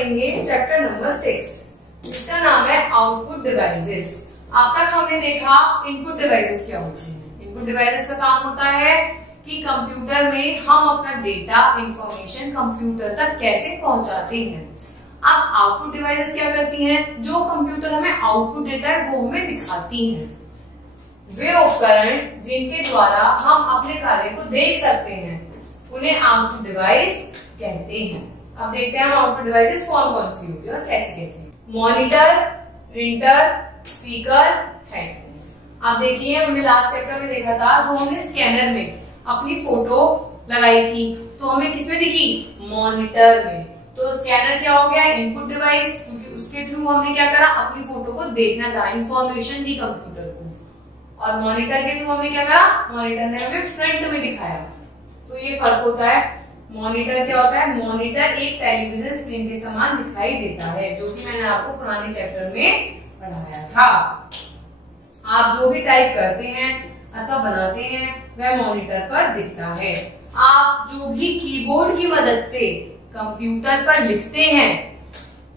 पढ़ेंगे chapter number 6, जिसका नाम है आउटपुट डिवाइसेस। अब तक हमने देखा इनपुट डिवाइसेस क्या होते हैं। इनपुट डिवाइसेस का काम होता है कि कंप्यूटर में हम अपना डेटा इंफॉर्मेशन कंप्यूटर तक कैसे पहुंचाते हैं। अब आउटपुट डिवाइसेस क्या करती हैं? जो कंप्यूटर हमें आउटपुट देता है वो हमें दिखाती हैं। वे उपकरण जिनके द्वारा हम अपने कार्य को देख सकते हैं उन्हें आउटपुट डिवाइस कहते हैं। अब देखते हैं आउटपुट डिवाइसेस कौन कौन सी होती है और कैसी कैसी। Monitor, printer, speaker, headphone. अब देखिए हमने लास्ट चैप्टर में देखा था, जो हमने स्कैनर में अपनी फोटो लगाई थी तो हमें किसमें दिखी? मॉनिटर में। तो स्कैनर क्या हो गया? इनपुट डिवाइस, क्योंकि उसके थ्रू हमने क्या करा? अपनी फोटो को देखना चाहा, इंफॉर्मेशन दी कंप्यूटर को। और मॉनिटर के थ्रू हमने क्या करा? मॉनिटर ने हमें फ्रंट में दिखाया। तो ये फर्क होता है। मॉनिटर क्या होता है? मॉनिटर एक टेलीविजन स्क्रीन के समान दिखाई देता है, जो कि मैंने आपको पुराने चैप्टर में पढ़ाया था। आप जो भी टाइप करते हैं अथवा बनाते हैं वह मॉनिटर पर दिखता है। आप जो भी कीबोर्ड की मदद से कंप्यूटर पर लिखते हैं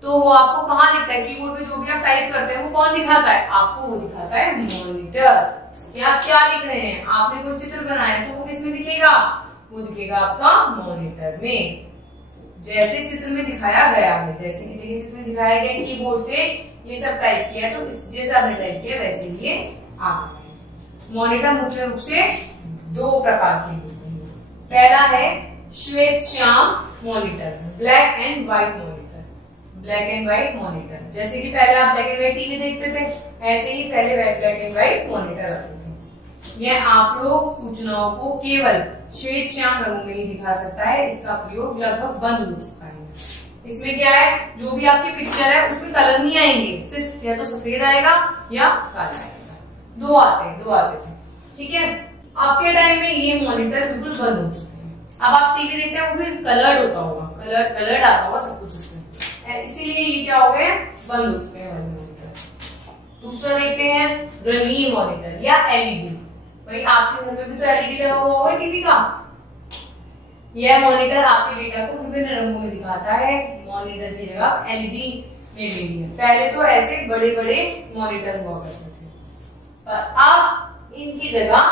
तो वो आपको कहाँ दिखता है? कीबोर्ड पे जो भी आप टाइप करते हैं वो कौन दिखाता है? आपको वो दिखाता है मॉनिटर। या आप क्या लिख रहे हैं? आपने कोई चित्र बनाया तो वो किसमें दिखेगा? वो दिखेगा आपका मॉनिटर में, जैसे चित्र में दिखाया गया है। जैसे कि देखिए चित्र में दिखाया गया, कीबोर्ड से ये सब टाइप किया तो जैसे आपने टाइप किया वैसे ही ये आ गया। मॉनिटर मुख्य रूप से दो प्रकार के होते हैं। पहला है श्वेत Shyam monitor, black and white monitor. Black and white monitor, जैसे कि पहले आप ब्लैक एंड व्हाइट टीवी देखते थे, ऐसे ही पहले ब्लैक एंड व्हाइट मॉनिटर आते थे। यह आंकड़ों सूचनाओं को केवल श्वेत श्याम रंगों में ही दिखा सकता है। इसका प्रयोग लगभग बंद हो चुका है। इसमें क्या है? जो भी आपकी पिक्चर है उसमें कलर नहीं आएंगे, सिर्फ या तो सफेद आएगा या काला आएगा। दो आते थे। ठीक है, आपके टाइम में ये मॉनिटर बिल्कुल बंद हो चुके हैं। अब आप टीवी देखते हैं वो भी कलर्ड होता होगा, कलर्ड आता होगा सब कुछ उसमें, इसीलिए ये क्या हो गए? बंद हो चुके हैं मॉनिटर। दूसरा देखते हैं रंगीन मॉनिटर या एलईडी। भाई आपके घर में भी तो एलईडी लगा हुआ होगा टीवी का। यह मॉनिटर आपके डेटा को विभिन्न रंगों में दिखाता है। मॉनिटर की जगह एलईडी ने ले लिया। पहले तो ऐसे बड़े बड़े मॉनिटर हुआ करते थे, पर अब इनकी जगह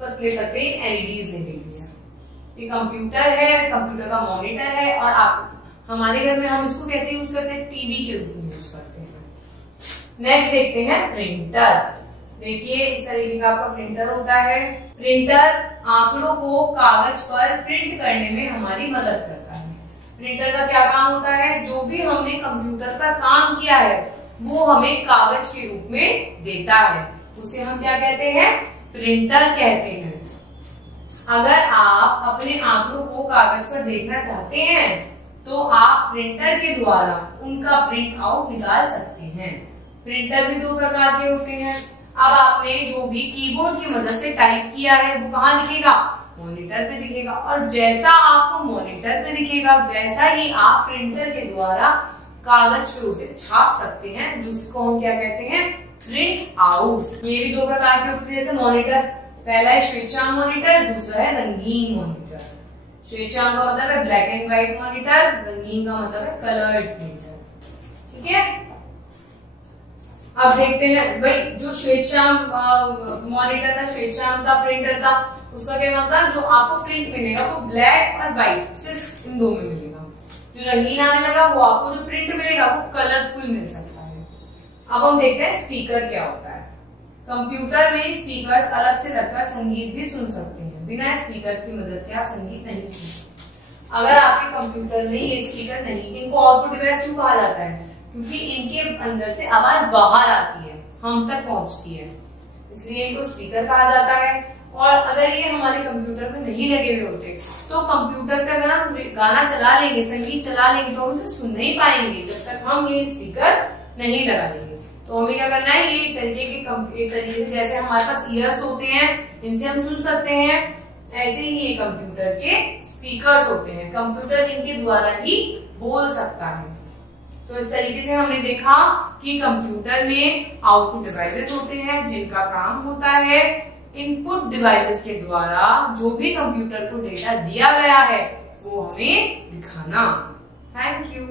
पतले पतले एलईडीज ने ले लिया। ये कंप्यूटर है, कंप्यूटर का मॉनिटर है, और आप हमारे घर में हम इसको कहते यूज करते हैं टीवी के रूप में यूज करते हैं। नेक्स्ट देखते हैं प्रिंटर। देखिए इस तरीके का आपका प्रिंटर होता है। प्रिंटर आंकड़ों को कागज पर प्रिंट करने में हमारी मदद करता है। प्रिंटर का क्या काम होता है? जो भी हमने कंप्यूटर पर काम किया है वो हमें कागज के रूप में देता है, उसे हम क्या कहते हैं? प्रिंटर कहते हैं। अगर आप अपने आंकड़ों को कागज पर देखना चाहते हैं तो आप प्रिंटर के द्वारा उनका प्रिंट आउट निकाल सकते हैं। प्रिंटर भी दो प्रकार के होते हैं। अब आपने जो भी कीबोर्ड की मदद से टाइप किया है वो कहाँ दिखेगा? मॉनिटर पे दिखेगा। और जैसा आपको मॉनिटर पे दिखेगा वैसा ही आप प्रिंटर के द्वारा कागज पे उसे छाप सकते हैं, जिसको हम क्या कहते हैं? Print out. ये भी दो प्रकार के होते हैं। जैसे मॉनिटर, पहला है श्वेत-श्याम मॉनिटर, दूसरा है रंगीन मॉनिटर। श्वेत-श्याम का मतलब है ब्लैक एंड व्हाइट मॉनिटर, रंगीन का मतलब है कलर्ड मॉनिटर। ठीक है, अब देखते हैं भाई जो श्वेत-श्याम मॉनिटर था, श्वेत-श्याम था, प्रिंटर था, उसका क्या मतलब? जो आपको प्रिंट मिलेगा वो ब्लैक और व्हाइट, सिर्फ इन दो में मिलेगा। जो रंगीन आने लगा वो आपको जो प्रिंट मिलेगा वो कलरफुल मिल सकता है। अब हम देखते हैं स्पीकर क्या होता है। कंप्यूटर में स्पीकर्स अलग से रखकर संगीत भी सुन सकते हैं। बिना स्पीकर्स की मदद के आप संगीत नहीं सुन सकते। अगर आपके कंप्यूटर में ये स्पीकर नहीं, इनको आउटपुट डिवाइस क्यों कहा जाता है? क्योंकि इनके अंदर से आवाज बाहर आती है, हम तक पहुंचती है, इसलिए इनको स्पीकर कहा जाता है। और अगर ये हमारे कंप्यूटर में नहीं लगे हुए होते तो कंप्यूटर पे अगर हम गाना चला लेंगे, संगीत चला लेंगे, तो हम उसे सुन नहीं पाएंगे जब तक हम ये स्पीकर नहीं लगा लेंगे। तो हमें क्या करना है? ये तरीके से जैसे हमारे पास ईयर्स होते हैं इनसे हम सुन सकते हैं, ऐसे ही ये कंप्यूटर के स्पीकर्स होते हैं। कंप्यूटर इनके द्वारा ही बोल सकता है। तो इस तरीके से हमने देखा कि कंप्यूटर में आउटपुट डिवाइसेस होते हैं जिनका काम होता है इनपुट डिवाइसेस के द्वारा जो भी कंप्यूटर को डेटा दिया गया है वो हमें दिखाना। Thank you.